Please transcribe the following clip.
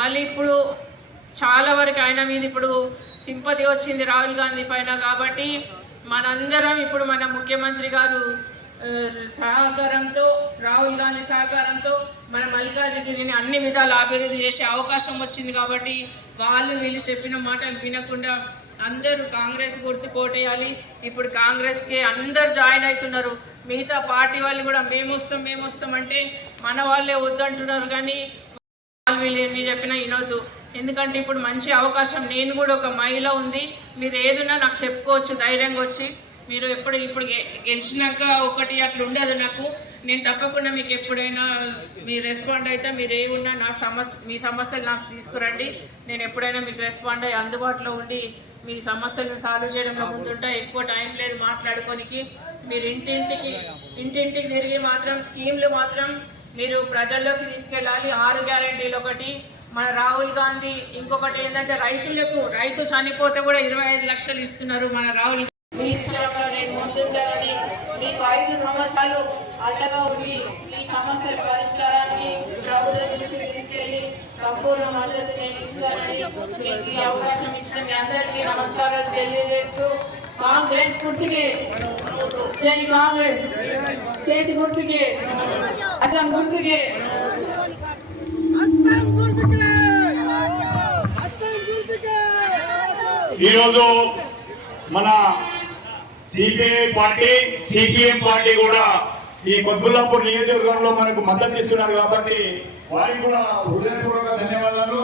మళ్ళీ ఇప్పుడు చాలా వరకు ఆయన మీద ఇప్పుడు సింపతి వచ్చింది రాహుల్ గాంధీ పైన. కాబట్టి మనందరం ఇప్పుడు మన ముఖ్యమంత్రి గారు సహకారంతో, రాహుల్ గాంధీ సహకారంతో మన మల్లికార్జునగిరిని అన్ని విధాలు అభివృద్ధి చేసే అవకాశం వచ్చింది. కాబట్టి వీళ్ళు చెప్పిన మాటలు వినకుండా అందరూ కాంగ్రెస్ గుర్తు కోటేయాలి. ఇప్పుడు కాంగ్రెస్కి అందరు జాయిన్ అవుతున్నారు. మిగతా పార్టీ వాళ్ళు కూడా మేము వస్తాం అంటే మన వాళ్ళే వద్దంటున్నారు. కానీ వీళ్ళు ఎన్ని చెప్పినా వినొద్దు. ఎందుకంటే ఇప్పుడు మంచి అవకాశం, నేను కూడా ఒక మహిళ ఉంది, మీరు ఏదున్నా నాకు చెప్పుకోవచ్చు ధైర్యంగా వచ్చి. మీరు ఇప్పుడు గెలిచినాక ఒకటి అట్లా ఉండదు నాకు. నేను తప్పకుండా మీకు ఎప్పుడైనా మీరు రెస్పాండ్ అయితే, మీరు ఏ ఉన్నా మీ సమస్యలు నాకు తీసుకురండి. నేను ఎప్పుడైనా మీకు రెస్పాండ్ అయ్యి అందుబాటులో ఉండి మీ సమస్యలను సాల్వ్ చేయడంలో ముందుంటా. ఎక్కువ టైం లేదు మాట్లాడుకోనికి. మీరు ఇంటింటికి తిరిగి మాత్రం స్కీమ్లు మాత్రం మీరు ప్రజల్లోకి తీసుకెళ్ళాలి. 6 గ్యారెంటీలు ఒకటి, మన రాహుల్ గాంధీ ఇంకొకటి ఏంటంటే రైతు చనిపోతే కూడా 25 లక్షలు ఇస్తున్నారు మన రాహుల్ గాంధీ. మీ విషయంలో నేను ముందుంటానని, మీకు 5 సంవత్సరాలు అండగా ఉండి ఈ సమస్యల పరిష్కారానికి ప్రభుత్వ దృష్టికి తీసుకెళ్లి సంపూర్ణ మద్దతు నేను ఇస్తానని మీకు ఈ అవకాశం ఇచ్చిన మీ అందరికీ నమస్కారాలు తెలియజేస్తూ, కాంగ్రెస్ గుర్తుకే జై కాంగ్రెస్, చేతి గుర్తుకే, అసం గుర్తుకే. ఈరోజు మన సిపిఐ పార్టీ, సిపిఎం పార్టీ కూడా ఈ కొత్బుల్లాపూర్ నియోజకవర్గంలో మనకు మద్దతు ఇస్తున్నారు. కాబట్టి వారికి కూడా హృదయపూర్వక ధన్యవాదాలు.